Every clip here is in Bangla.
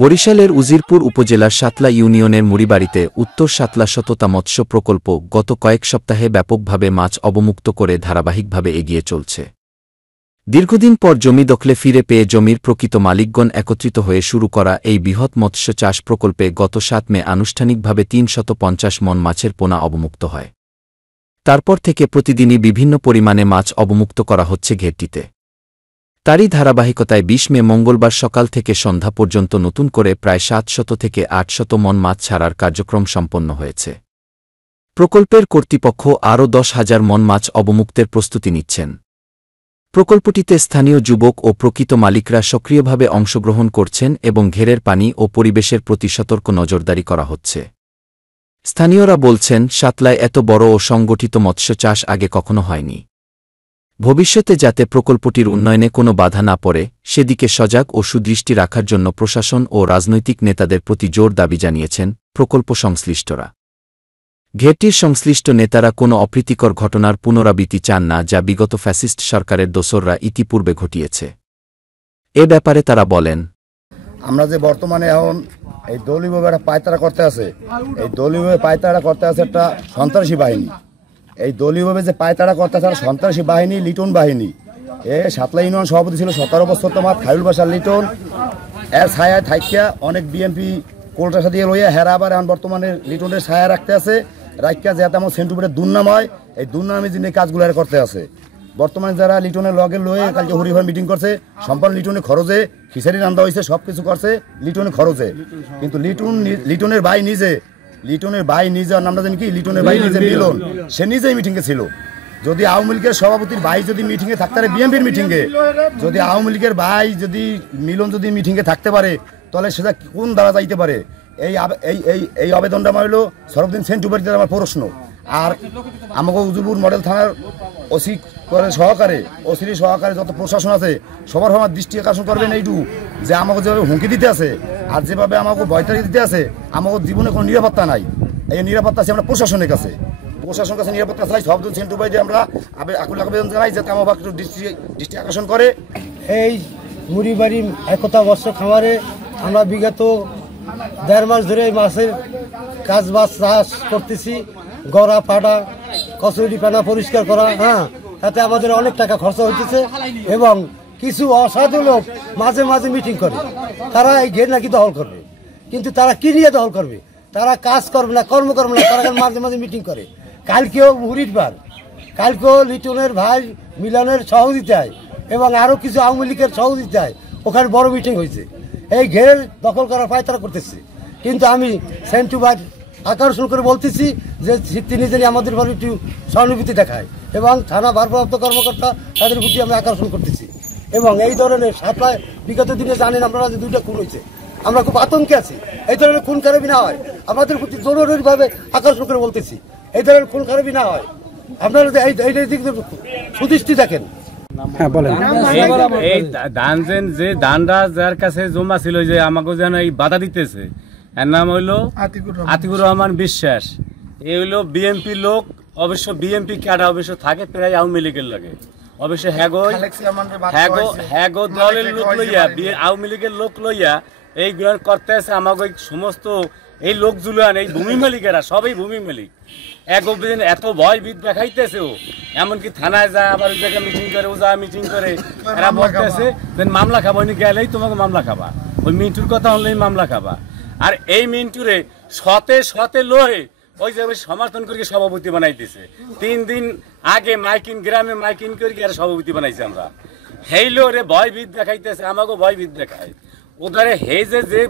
বরিশালের উজিরপুর উপজেলার সাতলা ইউনিয়নের মুড়িবাড়িতে উত্তর সাতলা শততা মৎস্য প্রকল্প গত কয়েক সপ্তাহে ব্যাপকভাবে মাছ অবমুক্ত করে ধারাবাহিকভাবে এগিয়ে চলছে। দীর্ঘদিন পর জমি দখলে ফিরে পেয়ে জমির প্রকৃত মালিকগণ একত্রিত হয়ে শুরু করা এই বৃহৎ মৎস্য চাষ প্রকল্পে গত ৭ মে আনুষ্ঠানিকভাবে ৩৫০ মন মাছের পোনা অবমুক্ত হয়। তারপর থেকে প্রতিদিনই বিভিন্ন পরিমাণে মাছ অবমুক্ত করা হচ্ছে ঘেরটিতে। তারই ধারাবাহিকতায় ২০ মে মঙ্গলবার সকাল থেকে সন্ধ্যা পর্যন্ত নতুন করে প্রায় ৭০০ থেকে ৮০০ মন মাছ ছাড়ার কার্যক্রম সম্পন্ন হয়েছে। প্রকল্পের কর্তৃপক্ষ আরও ১০,০০০ মন মাছ অবমুক্তের প্রস্তুতি নিচ্ছেন। প্রকল্পটিতে স্থানীয় যুবক ও প্রকৃত মালিকরা সক্রিয়ভাবে অংশগ্রহণ করছেন এবং ঘেরের পানি ও পরিবেশের প্রতি সতর্ক নজরদারি করা হচ্ছে। স্থানীয়রা বলছেন, সাতলায় এত বড় ও সংগঠিত মৎস্য চাষ আগে কখনো হয়নি। ভবিষ্যতে যাতে প্রকল্পটির উন্নয়নে কোনো বাধা না পড়ে সেদিকে সজাগ ও সুদৃষ্টি রাখার জন্য প্রশাসন ও রাজনৈতিক নেতাদের প্রতি জোর দাবি জানিয়েছেন প্রকল্প সংশ্লিষ্টরা। ঘেরটির সংশ্লিষ্ট নেতারা কোনো অপ্রীতিকর ঘটনার পুনরাবৃত্তি চান না, যা বিগত ফ্যাসিস্ট সরকারের দোসররা ইতিপূর্বে ঘটিয়েছে। এ ব্যাপারে তারা বলেন, আমরা যে বর্তমানে এখন এই দলীয়ভাবে একটা পায়তারা করতে আছে, এই দলীয়ভাবে পায়তারা করতে আছে একটা সন্ত্রাসী বাহিনী। এই দলীয়ভাবে যে পায়তারা করতে আছে সন্ত্রাসী বাহিনী, লিটন বাহিনী। সাতলা ইউনিয়ন সভাপতি ছিল ১৭ বছর তোমার খায়রুল বাশার লিটন। এর ছায়ায় থাইকিয়া অনেক বিএনপি কোলটার সাথে লইয়া হেরা আবার এখন বর্তমানে লিটনের ছায়া রাখতে আছে। রাখিয়া যাতে আমার সেন্টুপুরের দুর্নাম হয়, এই দুর্নামে যিনি কাজগুলো করতে আছে। বর্তমানে যারা লিটনের লগে লয়ে কালকে হরিভার মিটিং করছে, সম্পূর্ণ লিটনের খরচে খিচারি রান্না হয়েছে, সব কিছু করছে লিটনের খরচে। কিন্তু লিটনের ভাই নিজে আমরা জানি কি লিটনের ভাই নিজে মিলন, সে নিজেই মিটিংয়ে ছিল। যদি আওয়ামী লীগের সভাপতির ভাই যদি মিটিংয়ে থাকতে পারে বিএনপির মিটিংয়ে, যদি আওয়ামী লীগের ভাই যদি মিলন যদি মিটিংয়ে থাকতে পারে, তাহলে সেটা কোন দ্বারা যাইতে পারে? এই আবেদনটা আমার হলো সরবদিন সেন্টুবাড়িতে আমার প্রশ্ন। আর আমাকে উজিরপুর মডেল থানার ওসি সহকারে যত প্রশাসন আছে সবার আমার দৃষ্টি আকর্ষণ করবেন এইটু, যে আমাকে যেভাবে হুমকি দিতে আছে আর যেভাবে আমাকে ভয়তারি দিতে আছে, আমাকে জীবনে কোনো নিরাপত্তা নাই। এই নিরাপত্তা আছে আমরা প্রশাসনের কাছে নিরাপত্তা চাই। সবদিন সেন্টুবাড়িতে আমরা আকুল আবেদন জানাই যাতে আমাকে একটু দৃষ্টি আকর্ষণ করে। এই মুড়িবাড়ি একতা মৎস্য খামারে আমরা বিগত ১.৫ মাস ধরে মাছের কাজবাজ চাষ করতেছি। গড়া ফাটা কচুরি পানা পরিষ্কার করা, তাতে আমাদের অনেক টাকা খরচা হইতেছে। এবং কিছু অসাধু লোক মাঝে মাঝে মিটিং করে, তারা এই ঘের নাকি দখল করবে। কিন্তু তারা কি নিয়ে দখল করবে? তারা কাজ করবে না, কর্ম করবে না, তারা মাঝে মাঝে মিটিং করে। কালকেও মুহুরির কালকেও লিটনের ভাই মিলনের সহযোগিতায় এবং আরও কিছু আওয়ামী লীগের সহযোগিতায় ওখানে বড় মিটিং হয়েছে। এই ঘের দখল করার পায়তারা করতেছে। কিন্তু আমি সেন্টুবার আকর্ষণ করে বলতেছি যে তিনি যেন আমাদের উপর একটু সহানুভূতি দেখায় এবং থানা ভারপ্রাপ্ত কর্মকর্তা তাদের প্রতি আমি আকর্ষণ করতেছি। এবং এই ধরনের সাতলায় বিগত দিনে জানেন আপনারা যে 2টা খুন হয়েছে, আমরা খুব আতঙ্কে আছি। এই ধরনের খুন খারাপি না হয় আমাদের প্রতি জরুরিভাবে আকর্ষণ করে বলতেছি, এই ধরনের খুন খারাপি না হয়। আপনারা এইটার দিক সুদৃষ্টি দেখেন। এই ধান যে ধানটা যার কাছে জমা ছিল, যে আমাকে যেন এই বাধা দিতেছে, এর নাম হইল আতিকুর রহমান বিশ্বাস। এই হইল বিএনপি লোক, অবশ্য বিএনপি ক্যাডার অবশ্য থাকে প্রায় আওয়ামী লীগের লাগে। অবশ্য হ্যাগো দলের লোক লইয়া, আওয়ামী লীগের লোক লইয়া এই গ্রহণ করতে আছে। আমাকে সমস্ত এই লোক জুলান, এই ভূমি মালিকেরা সবই ভূমি মালিক। এত ভয় বিদ দেখাইতেছে, ও এমনকি থানায় যায়, আবার ওই জায়গায় মিটিং করে, ও যা মিটিং করে, এরা বলতেছে যে মামলা খাবা, উনি গেলেই তোমাকে মামলা খাবা, ওই মিন্টুর কথা হলেই মামলা খাবা। আর এই মিন্টুরে শতে লোহে ওই যে সমর্থন করে সভাপতি বানাইতেছে। 3 দিন আগে গ্রামে মাইকিং করে আর সভাপতি বানাইছে। আমরা হেইলো রে ভয় বিদ দেখাইতেছে, আমাকেও ভয় বিদ দেখায়। ওধারে হে যে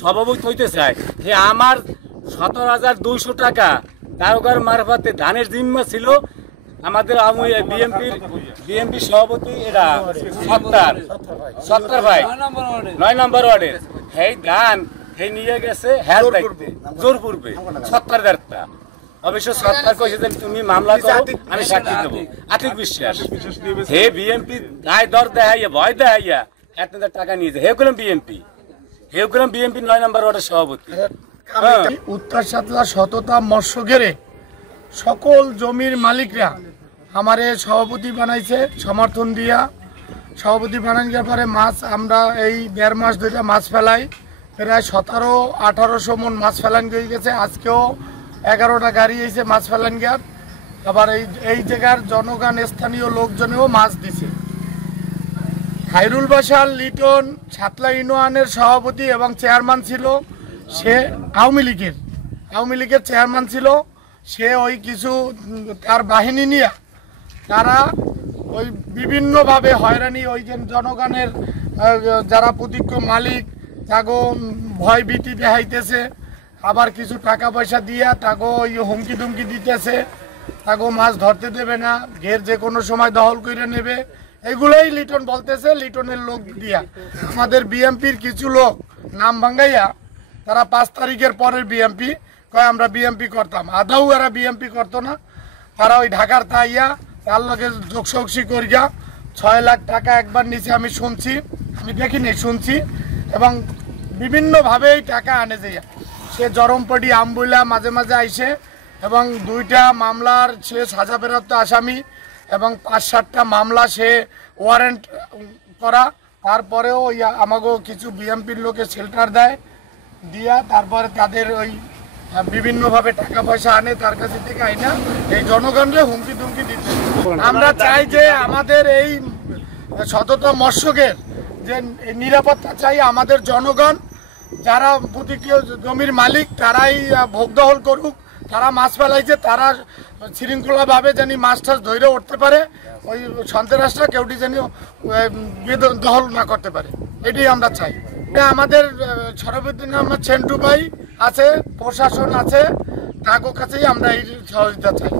সভাপতি হইতে চায়, হে আমার 17,200 টাকা দারোগার মারফতে ধানের জিম্মা ছিল। আমাদের বিএনপি সভাপতি এরা সত্তার ভাই 9 নম্বর ওয়ার্ডের, হেই ধান নিয়ে গেছে হ্যাঁ দেখতে জোর পূর্বে সত্তার দায়িত্বটা। অবশ্য সত্তার কইছে যে তুমি মামলা করো, আমি সাক্ষী দেবো। আতিক বিশ্বাস হে বিএনপি গায়ে দর দেখাইয়া ভয় দেখাইয়া 1,000 টাকা নিয়েছে। হেগুলাম বিএনপি 9 নম্বর ওয়ার্ডের সভাপতি। উত্তর সাতলা সততা মৎস্য ঘেরে সকল জমির মালিকরা আমারে সভাপতি বানাইছে সমর্থন দিয়া। সভাপতি বানানোর পরে মাছ আমরা এই 1.5 মাস ধরে মাছ ফেলাই, প্রায় 1700-1800 মন মাছ ফেলান হয়ে গেছে। আজকেও 11টা গাড়ি এসে মাছ ফেলান গিয়ার। আবার এই জায়গার জনগণ স্থানীয় লোকজনেও মাছ দিছে। খায়রুল বাশার লিটন সাতলা ইউনিয়নের সভাপতি এবং চেয়ারম্যান ছিল, সে আওয়ামী লীগের চেয়ারম্যান ছিল। সে ওই কিছু তার বাহিনী নিয়ে তারা ওই বিভিন্নভাবে হয়রানি, ওই যে জনগণের যারা প্রতিজ্ঞ মালিক তাগো ভয় ভীতি দেখাইতেছে, আবার কিছু টাকা পয়সা দিয়া তাগো ওই হুমকি ধুমকি দিতেছে, তাগো মাছ ধরতে দেবে না, ঘের যে কোনো সময় দখল করে নেবে, এগুলোই লিটন বলতেছে। লিটনের লোক দিয়া আমাদের বিএমপির কিছু লোক নাম ভাঙ্গাইয়া তারা 5 তারিখের পরের বিএমপি কয় আমরা বিএমপি করতাম, আদাও এরা বিএমপি করতো না। তারা ওই ঢাকার তাইয়া তার লগে যোগসৌসি করিয়া 6 লাখ টাকা একবার নিচে আমি শুনছি, আমি দেখিনি শুনছি, এবং বিভিন্নভাবে এই টাকা আনে যাইয়া। সে জরমপটি আমবুলা মাঝে মাঝে আইসে, এবং 2টা মামলার সে সাজাপ্রাপ্ত আসামি, এবং 5-7টা মামলা সে ওয়ারেন্ট করা। তারপরেও আমাকেও কিছু বিএমপির লোকে শেল্টার দেয় দিয়া, তারপরে তাদের ওই বিভিন্নভাবে টাকা পয়সা আনে তার কাছে থেকে আইনা এই জনগণকে হুমকি ধুমকি দিচ্ছে। আমরা চাই যে আমাদের এই সততা মৎস্যকের যে নিরাপত্তা চাই, আমাদের জনগণ যারা প্রতিক্রিয় জমির মালিক তারাই ভোগ দখল করুক, তারা মাছ ফেলাইছে তারা শৃঙ্খলাভাবে যেন মাছ টাছ ধরে উঠতে পারে, ওই সন্ত্রাসটা কেউটি যেন দখল না করতে পারে, এটাই আমরা চাই। আমাদের শরফুদ্দিন আহমদ সেন্টু ভাই আছে, প্রশাসন আছে, তাদের কাছেই আমরা এই সহযোগিতা চাই।